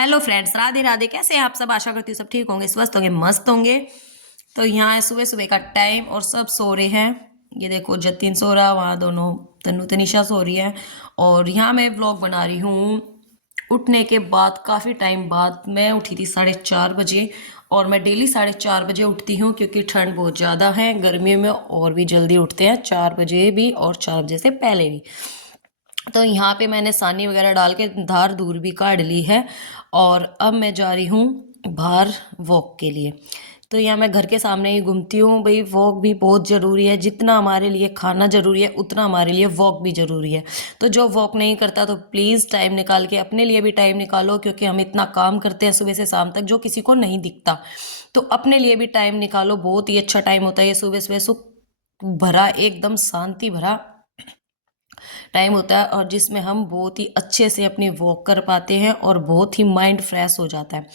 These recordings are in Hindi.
Hello friends, Radhe Radhe. कैसे हैं आप सब? आशा करती हूँ सब ठीक होंगे, स्वस्थ होंगे, मस्त होंगे। तो यहाँ है सुबह सुबह का टाइम और सब सो रहे हैं। ये देखो, जतिन सो रहा, वहाँ दोनों तन्नू तनिषा सो रही है। और यहाँ मैं व्लॉग बना रही हूँ उठने के बाद। काफ़ी टाइम बाद मैं उठी थी 4:30 बजे। और मैं डेली 4:30 बजे उठती हूँ क्योंकि ठंड बहुत ज़्यादा है। गर्मियों में और भी जल्दी उठते हैं, 4 बजे भी और 4 बजे से पहले भी। तो यहाँ पे मैंने सानी वगैरह डाल के धार दूर भी काट ली है। और अब मैं जा रही हूँ बाहर वॉक के लिए। तो यहाँ मैं घर के सामने ही घूमती हूँ। भाई, वॉक भी बहुत ज़रूरी है। जितना हमारे लिए खाना ज़रूरी है उतना हमारे लिए वॉक भी ज़रूरी है। तो जो वॉक नहीं करता तो प्लीज़ टाइम निकाल के अपने लिए भी टाइम निकालो, क्योंकि हम इतना काम करते हैं सुबह से शाम तक जो किसी को नहीं दिखता। तो अपने लिए भी टाइम निकालो। बहुत ही अच्छा टाइम होता है ये सुबह सुबह, सुख भरा, एकदम शांति भरा टाइम होता है, और जिसमें हम बहुत ही अच्छे से अपनी वॉक कर पाते हैं और बहुत ही माइंड फ्रेश हो जाता है।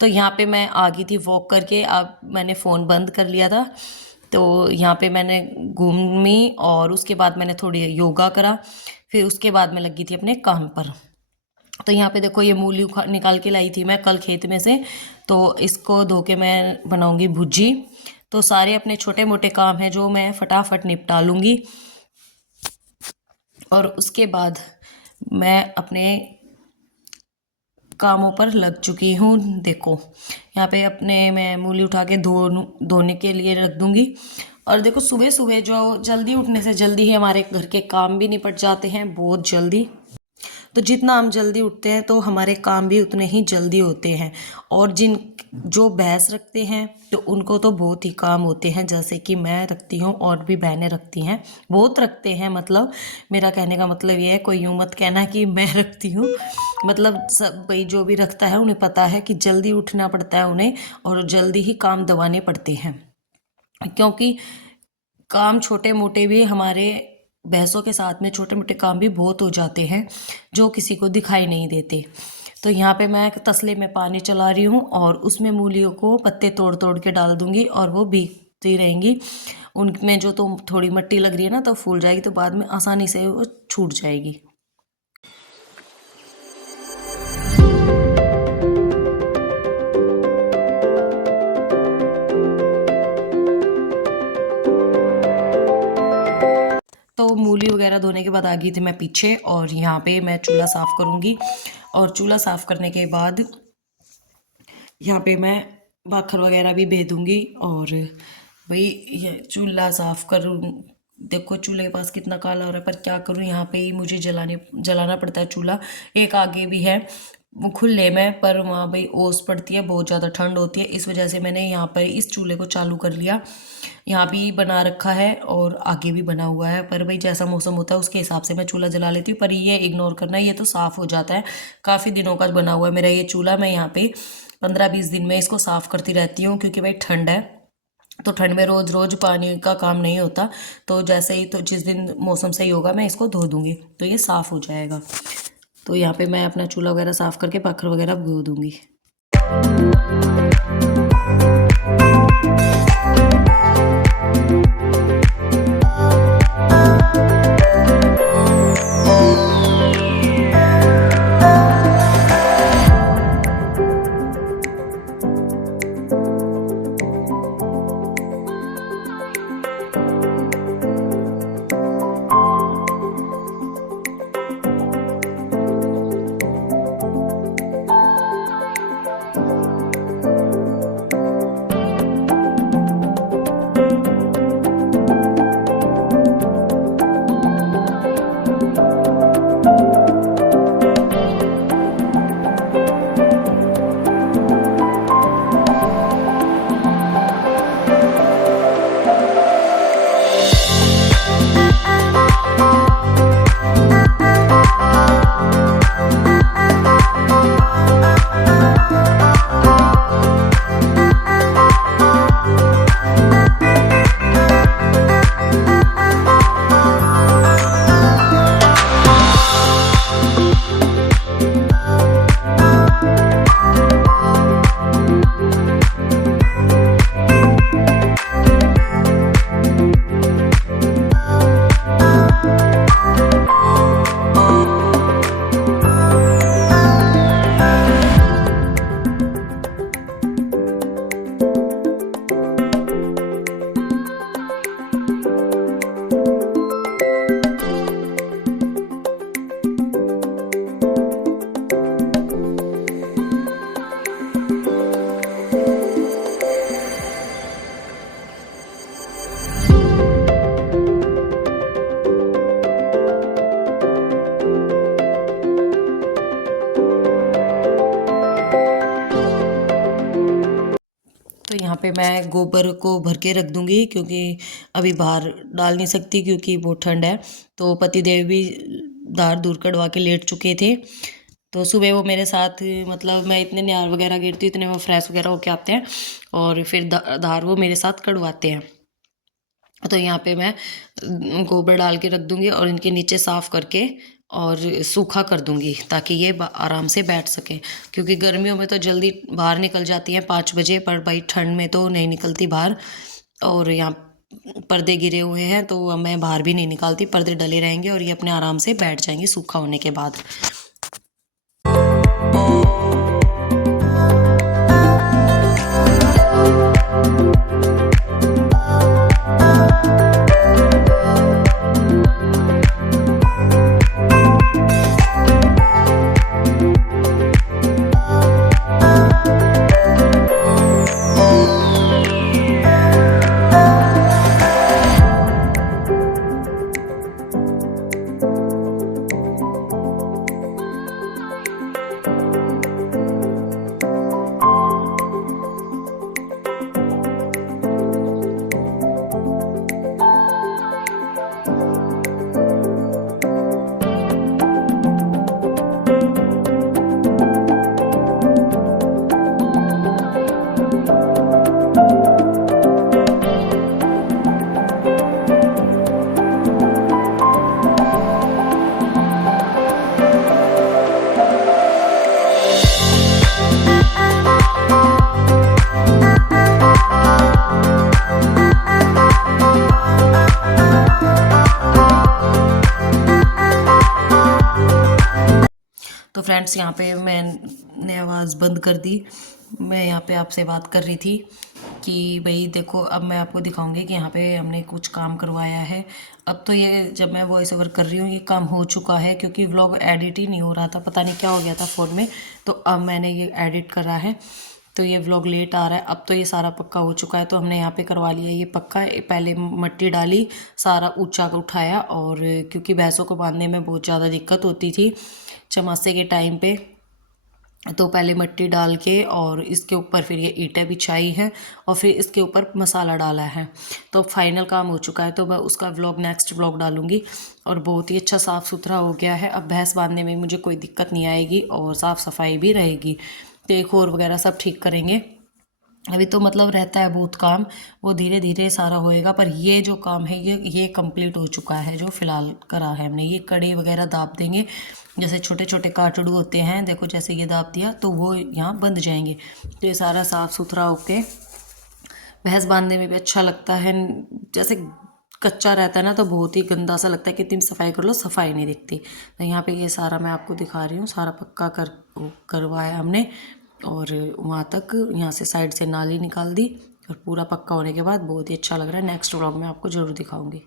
तो यहाँ पे मैं आ गई थी वॉक करके। अब मैंने फ़ोन बंद कर लिया था। तो यहाँ पे मैंने घूमी और उसके बाद मैंने थोड़ी योगा करा। फिर उसके बाद मैं लगी थी अपने काम पर। तो यहाँ पे देखो, ये मूली निकाल के लाई थी मैं कल खेत में से। तो इसको धो के मैं बनाऊँगी भुजी। तो सारे अपने छोटे मोटे काम हैं जो मैं फटाफट निपटा लूँगी। और उसके बाद मैं अपने कामों पर लग चुकी हूँ। देखो, यहाँ पे अपने मैं मूली उठा के धोने के लिए रख दूँगी। और देखो, सुबह सुबह जो जल्दी उठने से जल्दी ही हमारे घर के काम भी निपट जाते हैं, बहुत जल्दी। तो जितना हम जल्दी उठते हैं तो हमारे काम भी उतने ही जल्दी होते हैं। और जो भैंस रखते हैं तो उनको तो बहुत ही काम होते हैं, जैसे कि मैं रखती हूँ और भी बहनें रखती हैं। बहुत रखते हैं, मतलब मेरा कहने का मतलब ये है, कोई यूँ मत कहना कि मैं रखती हूँ। मतलब सब भाई जो भी रखता है उन्हें पता है कि जल्दी उठना पड़ता है उन्हें, और जल्दी ही काम दबाने पड़ते हैं। क्योंकि काम छोटे मोटे भी हमारे भैंसों के साथ में छोटे मोटे काम भी बहुत हो जाते हैं जो किसी को दिखाई नहीं देते। तो यहाँ पे मैं तसले में पानी चला रही हूँ और उसमें मूलियों को पत्ते तोड़ तोड़ के डाल दूँगी और वो भीगती रहेंगी। उनमें जो तो थोड़ी मिट्टी लग रही है ना, तो फूल जाएगी, तो बाद में आसानी से वो छूट जाएगी। तो मूली वगैरह धोने के बाद आ गई थी मैं पीछे, और यहाँ पे मैं चूल्हा साफ़ करूँगी। और चूल्हा साफ़ करने के बाद यहाँ पे मैं बाखर वगैरह भी भे दूँगी। और भाई, ये चूल्हा साफ़ करूँ, देखो चूल्हे के पास कितना काला हो रहा है, पर क्या करूँ, यहाँ पे ही मुझे जलाना पड़ता है चूल्हा। एक आगे भी है वो खुले में, पर वहाँ भाई ओस पड़ती है, बहुत ज़्यादा ठंड होती है, इस वजह से मैंने यहाँ पर इस चूल्हे को चालू कर लिया। यहाँ भी बना रखा है और आगे भी बना हुआ है, पर भाई जैसा मौसम होता है उसके हिसाब से मैं चूल्हा जला लेती हूँ। पर ये इग्नोर करना, ये तो साफ़ हो जाता है। काफ़ी दिनों का बना हुआ है मेरा ये चूल्हा। मैं यहाँ पे 15-20 दिन में इसको साफ़ करती रहती हूँ, क्योंकि भाई ठंड है। तो ठंड में रोज़ रोज़ पानी का काम नहीं होता। तो जैसे ही, तो जिस दिन मौसम सही होगा मैं इसको धो दूँगी तो ये साफ़ हो जाएगा। तो यहाँ पे मैं अपना चूल्हा वगैरह साफ़ करके पाखर वगैरह धो दूँगी। यहाँ पे मैं गोबर को भर के रख दूँगी, क्योंकि अभी बाहर डाल नहीं सकती क्योंकि बहुत ठंड है। तो पतिदेव भी धार दूर कढ़वा के लेट चुके थे। तो सुबह वो मेरे साथ, मतलब मैं इतने निहार वगैरह गिरती हूँ, इतने वो फ्रेश वगैरह होके आते हैं और फिर धार वो मेरे साथ कढ़वाते हैं। तो यहाँ पे मैं गोबर डाल के रख दूँगी और इनके नीचे साफ़ करके और सूखा कर दूँगी, ताकि ये आराम से बैठ सकें। क्योंकि गर्मियों में तो जल्दी बाहर निकल जाती हैं 5 बजे, पर भाई ठंड में तो नहीं निकलती बाहर। और यहाँ पर्दे गिरे हुए हैं तो अब मैं बाहर भी नहीं निकालती, पर्दे डले रहेंगे और ये अपने आराम से बैठ जाएंगे सूखा होने के बाद। तो फ्रेंड्स, यहाँ पे मैंने आवाज़ बंद कर दी। मैं यहाँ पे आपसे बात कर रही थी कि भाई देखो, अब मैं आपको दिखाऊंगी कि यहाँ पे हमने कुछ काम करवाया है। अब तो ये जब मैं वॉइस ओवर कर रही हूँ ये काम हो चुका है, क्योंकि व्लॉग एडिट ही नहीं हो रहा था, पता नहीं क्या हो गया था फ़ोन में। तो अब मैंने ये एडिट करा है, तो ये व्लॉग लेट आ रहा है। अब तो ये सारा पक्का हो चुका है, तो हमने यहाँ पे करवा लिया ये पक्का। पहले मट्टी डाली, सारा ऊंचा उठाया, और क्योंकि भैंसों को बांधने में बहुत ज़्यादा दिक्कत होती थी चमासे के टाइम पे, तो पहले मिट्टी डाल के और इसके ऊपर फिर ये ईंटें बिछाई है और फिर इसके ऊपर मसाला डाला है। तो फाइनल काम हो चुका है, तो मैं उसका व्लॉग नेक्स्ट व्लॉग डालूंगी। और बहुत ही अच्छा साफ़ सुथरा हो गया है। अब भैंस बांधने में मुझे कोई दिक्कत नहीं आएगी और साफ़ सफाई भी रहेगी। तो एक और वगैरह सब ठीक करेंगे। अभी तो मतलब रहता है बहुत काम, वो धीरे धीरे सारा होएगा। पर ये जो काम है ये कंप्लीट हो चुका है, जो फिलहाल करा है हमने। ये कड़ी वगैरह दाब देंगे, जैसे छोटे छोटे काटड़ू होते हैं, देखो जैसे ये दाब दिया तो वो यहाँ बंध जाएंगे। तो ये सारा साफ़ सुथरा होके भैंस बांधने में भी अच्छा लगता है। जैसे कच्चा रहता है ना तो बहुत ही गंदा सा लगता है, कितनी सफाई कर लो सफाई नहीं दिखती। तो यहाँ पे ये सारा मैं आपको दिखा रही हूँ, सारा पक्का करवाया हमने। और वहाँ तक, यहाँ से साइड से नाली निकाल दी, और पूरा पक्का होने के बाद बहुत ही अच्छा लग रहा है। नेक्स्ट व्लॉग में आपको ज़रूर दिखाऊंगी।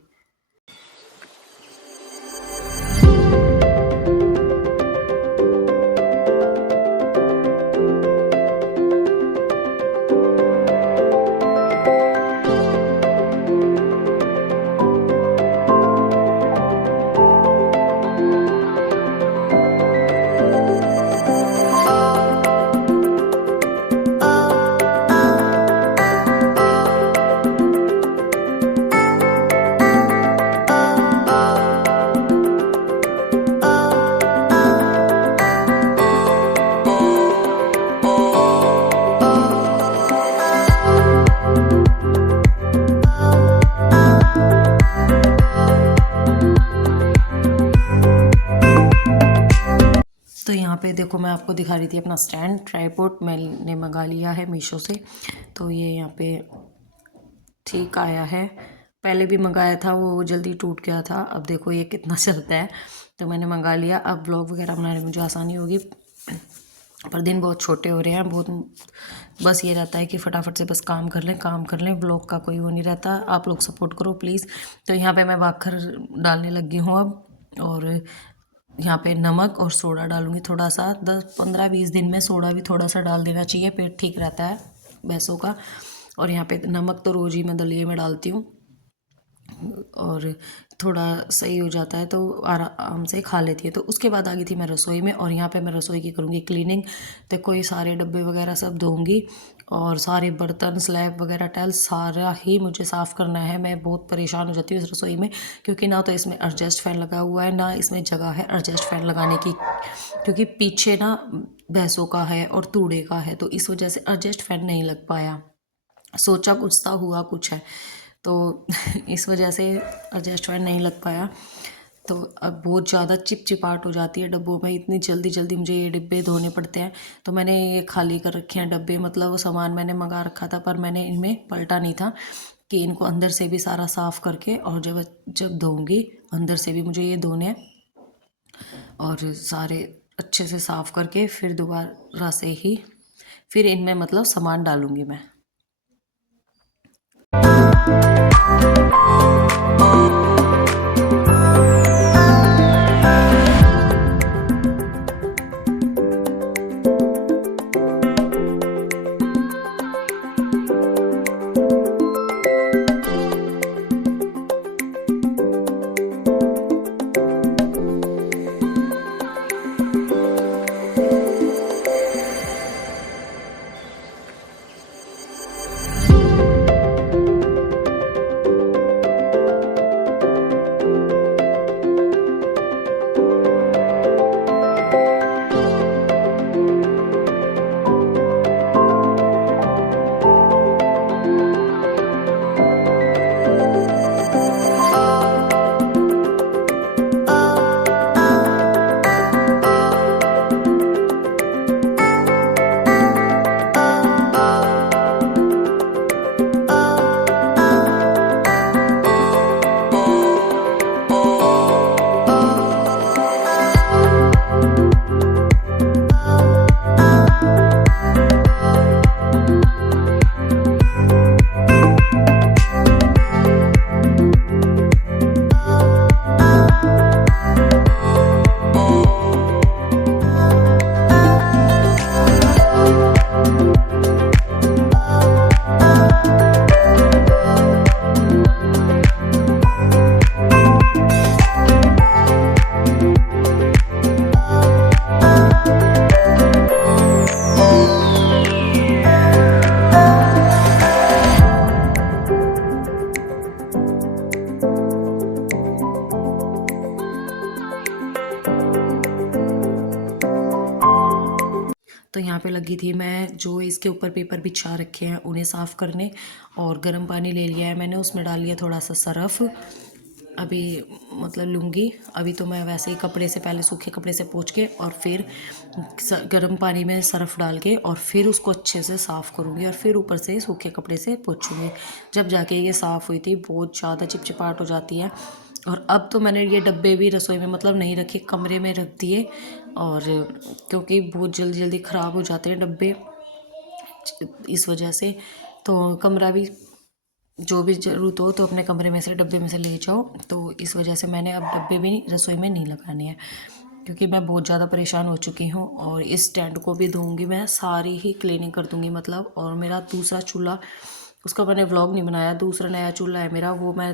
तो यहाँ पे देखो, मैं आपको दिखा रही थी अपना स्टैंड ट्राइपॉड मैंने मंगा लिया है मीशो से। तो ये यहाँ पे ठीक आया है। पहले भी मंगाया था, वो जल्दी टूट गया था। अब देखो ये कितना चलता है, तो मैंने मंगा लिया। अब ब्लॉग वगैरह बनाने में मुझे आसानी होगी। पर दिन बहुत छोटे हो रहे हैं, बहुत बस ये रहता है कि फटाफट से बस काम कर लें। ब्लॉग का कोई वो नहीं रहता। आप लोग सपोर्ट करो प्लीज़। तो यहाँ पे मैं बाखर डालने लगी हूँ अब, और यहाँ पे नमक और सोडा डालूंगी थोड़ा सा। 10-15-20 दिन में सोडा भी थोड़ा सा डाल देना चाहिए, पेट ठीक रहता है भैंसों का। और यहाँ पे नमक तो रोज़ ही मैं दलिए में डालती हूँ। और थोड़ा सही हो जाता है तो आराम से खा लेती है। तो उसके बाद आ गई थी मैं रसोई में, और यहाँ पे मैं रसोई की करूँगी क्लीनिंग। देखो ये सारे डब्बे वगैरह सब धोऊंगी, और सारे बर्तन स्लैब वगैरह टाइल सारा ही मुझे साफ़ करना है। मैं बहुत परेशान हो जाती हूँ इस रसोई में, क्योंकि ना तो इसमें एडजस्ट फ़ैन लगा हुआ है, ना इसमें जगह है एडजस्ट फ़ैन लगाने की, क्योंकि पीछे ना भैंसों का है और तूड़े का है, तो इस वजह से एडजस्ट फ़ैन नहीं लग पाया। सोचा कुछ था, हुआ कुछ है, तो इस वजह से एडजस्ट फैन नहीं लग पाया। तो अब बहुत ज़्यादा चिपचिपाहट हो जाती है डब्बों में, इतनी जल्दी जल्दी मुझे ये डिब्बे धोने पड़ते हैं। तो मैंने ये खाली कर रखे हैं डब्बे, मतलब वो सामान मैंने मंगा रखा था, पर मैंने इनमें पलटा नहीं था कि इनको अंदर से भी सारा साफ़ करके, और जब जब धोऊंगी अंदर से भी मुझे ये धोने हैं, और सारे अच्छे से साफ़ करके फिर दोबारा से ही फिर इनमें मतलब सामान डालूंगी मैं। तो यहाँ पे लगी थी मैं जो इसके ऊपर पेपर बिछा रखे हैं उन्हें साफ़ करने, और गर्म पानी ले लिया है मैंने, उसमें डाल लिया थोड़ा सा सरफ़। अभी मतलब लूँगी, अभी तो मैं वैसे ही कपड़े से पहले सूखे कपड़े से पोंछ के, और फिर गर्म पानी में सरफ़ डाल के, और फिर उसको अच्छे से साफ़ करूँगी, और फिर ऊपर से सूखे कपड़े से पोंछूँगी। जब जाके ये साफ़ हुई थी, बहुत ज़्यादा चिपचिपाहट हो जाती है। और अब तो मैंने ये डब्बे भी रसोई में मतलब नहीं रखे, कमरे में रख दिए, और क्योंकि बहुत जल्दी जल्दी ख़राब हो जाते हैं डब्बे इस वजह से। तो कमरा भी जो भी ज़रूरत हो तो अपने कमरे में से डब्बे में से ले जाओ, तो इस वजह से मैंने अब डब्बे भी रसोई में नहीं लगाने हैं, क्योंकि मैं बहुत ज़्यादा परेशान हो चुकी हूँ। और इस स्टैंड को भी धोऊंगी मैं, सारी ही क्लीनिंग कर दूंगी मतलब। और मेरा दूसरा चूल्हा, उसका मैंने व्लॉग नहीं बनाया, दूसरा नया चूल्हा है मेरा, वो मैं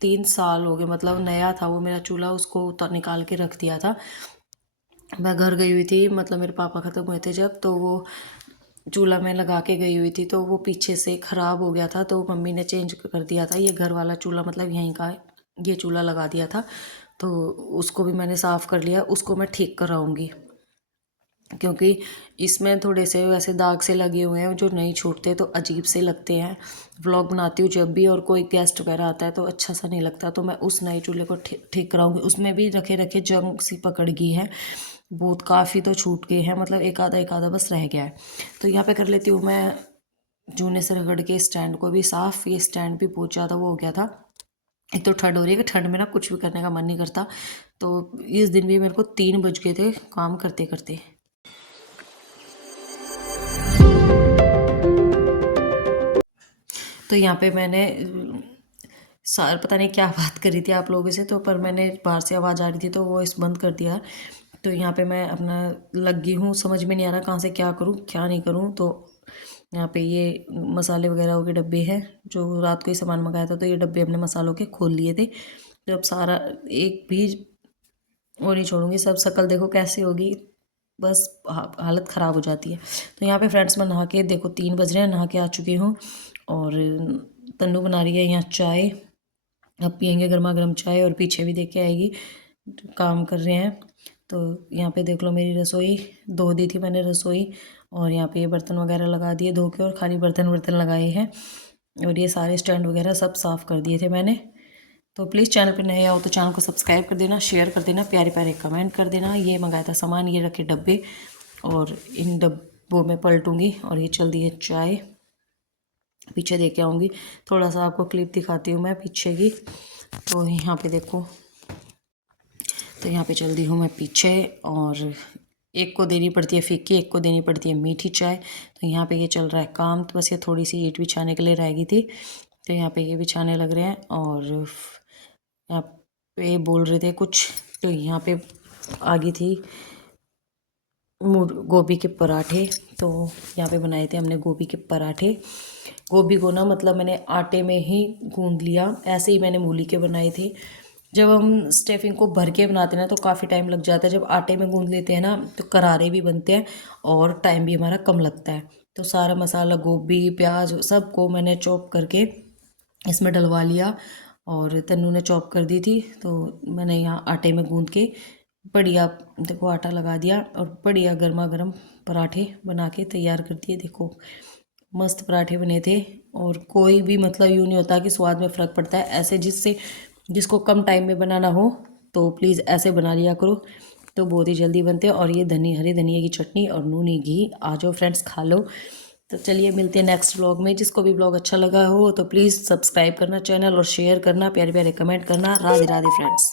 3 साल हो गए, मतलब नया था वो मेरा चूल्हा, उसको निकाल के रख दिया था। मैं घर गई हुई थी, मतलब मेरे पापा ख़त्म हुए थे जब, तो वो चूल्हा मैं लगा के गई हुई थी, तो वो पीछे से ख़राब हो गया था, तो मम्मी ने चेंज कर दिया था। ये घर वाला चूल्हा मतलब यहीं का ये चूल्हा लगा दिया था, तो उसको भी मैंने साफ़ कर लिया, उसको मैं ठीक कराऊँगी, क्योंकि इसमें थोड़े से वैसे दाग से लगे हुए हैं जो नहीं छूटते, तो अजीब से लगते हैं। व्लॉग बनाती हूँ जब भी, और कोई गेस्ट वगैरह आता है तो अच्छा सा नहीं लगता, तो मैं उस नए चूल्हे को ठीक कराऊंगी। उसमें भी रखे रखे जंग सी पकड़ गई है, बहुत काफ़ी तो छूट गए हैं, मतलब एक आधा बस रह गया है। तो यहाँ पे कर लेती हूँ मैं जूने से रगड़ के स्टैंड को भी साफ़। ये स्टैंड भी बहुत ज़्यादा वो हो गया था, एक तो ठंड हो रही है कि ठंड में ना कुछ भी करने का मन नहीं करता। तो इस दिन भी मेरे को 3 बज गए थे काम करते करते। तो यहाँ पे मैंने सार पता नहीं क्या बात करी थी आप लोगों से, तो पर मैंने बाहर से आवाज़ आ रही थी तो वो इस बंद कर दिया। तो यहाँ पे मैं अपना लगी हूँ, समझ में नहीं आ रहा कहाँ से क्या करूँ क्या नहीं करूँ। तो यहाँ पे ये मसाले वगैरह के डब्बे हैं, जो रात को ही सामान मंगाया था तो ये डब्बे अपने मसालों के खोल लिए थे। तो अब सारा एक भी वो नहीं छोड़ूंगी, सब शक्ल देखो कैसे होगी, बस हालत ख़राब हो जाती है। तो यहाँ पे फ्रेंड्स मैं नहा के देखो 3 बज रहे हैं, नहा के आ चुकी हूँ और तन्नू बना रही है यहाँ चाय। अब पियेंगे गर्मा गर्म चाय और पीछे भी देख के आएगी, काम कर रहे हैं। तो यहाँ पे देख लो मेरी रसोई धो दी थी मैंने रसोई, और यहाँ पे ये बर्तन वगैरह लगा दिए धो के, और खाली बर्तन लगाए हैं, और ये सारे स्टैंड वगैरह सब साफ़ कर दिए थे मैंने। तो प्लीज़ चैनल पे नए आओ तो चैनल को सब्सक्राइब कर देना, शेयर कर देना, प्यारे प्यारे कमेंट कर देना। ये मंगाया था सामान, ये रखे डब्बे, और इन डब्बों में पलटूँगी। और ये चल दी है चाय, पीछे देख के आऊँगी, थोड़ा सा आपको क्लिप दिखाती हूँ मैं पीछे की। तो यहाँ पे देखो, तो यहाँ पे चल दी हूँ मैं पीछे, और एक को देनी पड़ती है फीकी, एक को देनी पड़ती है मीठी चाय। तो यहाँ पे ये चल रहा है काम, तो बस ये थोड़ी सी ईंट बिछाने के लिए रह गई थी, तो यहाँ पे ये बिछाने लग रहे हैं। और यहाँ पे बोल रहे थे कुछ, तो यहाँ पे आ गई थी गोभी के पराठे। तो यहाँ पे बनाए थे हमने गोभी के पराठे। गोभी को ना मतलब मैंने आटे में ही गूंद लिया, ऐसे ही मैंने मूली के बनाए थे। जब हम स्टफिंग को भर के बनाते हैं ना तो काफ़ी टाइम लग जाता है, जब आटे में गूंद लेते हैं ना तो करारे भी बनते हैं और टाइम भी हमारा कम लगता है। तो सारा मसाला गोभी प्याज सबको मैंने चॉप करके इसमें डलवा लिया, और तन्नू ने चॉप कर दी थी, तो मैंने यहाँ आटे में गूंद के बढ़िया देखो आटा लगा दिया, और बढ़िया गर्मा गर्म पराठे बना के तैयार कर दिए। देखो मस्त पराठे बने थे, और कोई भी मतलब यूँ नहीं होता कि स्वाद में फ़र्क पड़ता है। ऐसे जिसको कम टाइम में बनाना हो तो प्लीज़ ऐसे बना लिया करो, तो बहुत ही जल्दी बनते हैं। और ये हरे धनिया की चटनी और नूनी घी, आ जाओ फ्रेंड्स खा लो। तो चलिए मिलते हैं नेक्स्ट व्लॉग में। जिसको भी व्लॉग अच्छा लगा हो तो प्लीज़ सब्सक्राइब करना चैनल, और शेयर करना, प्यारे प्यारे कमेंट करना। राधे राधे फ्रेंड्स।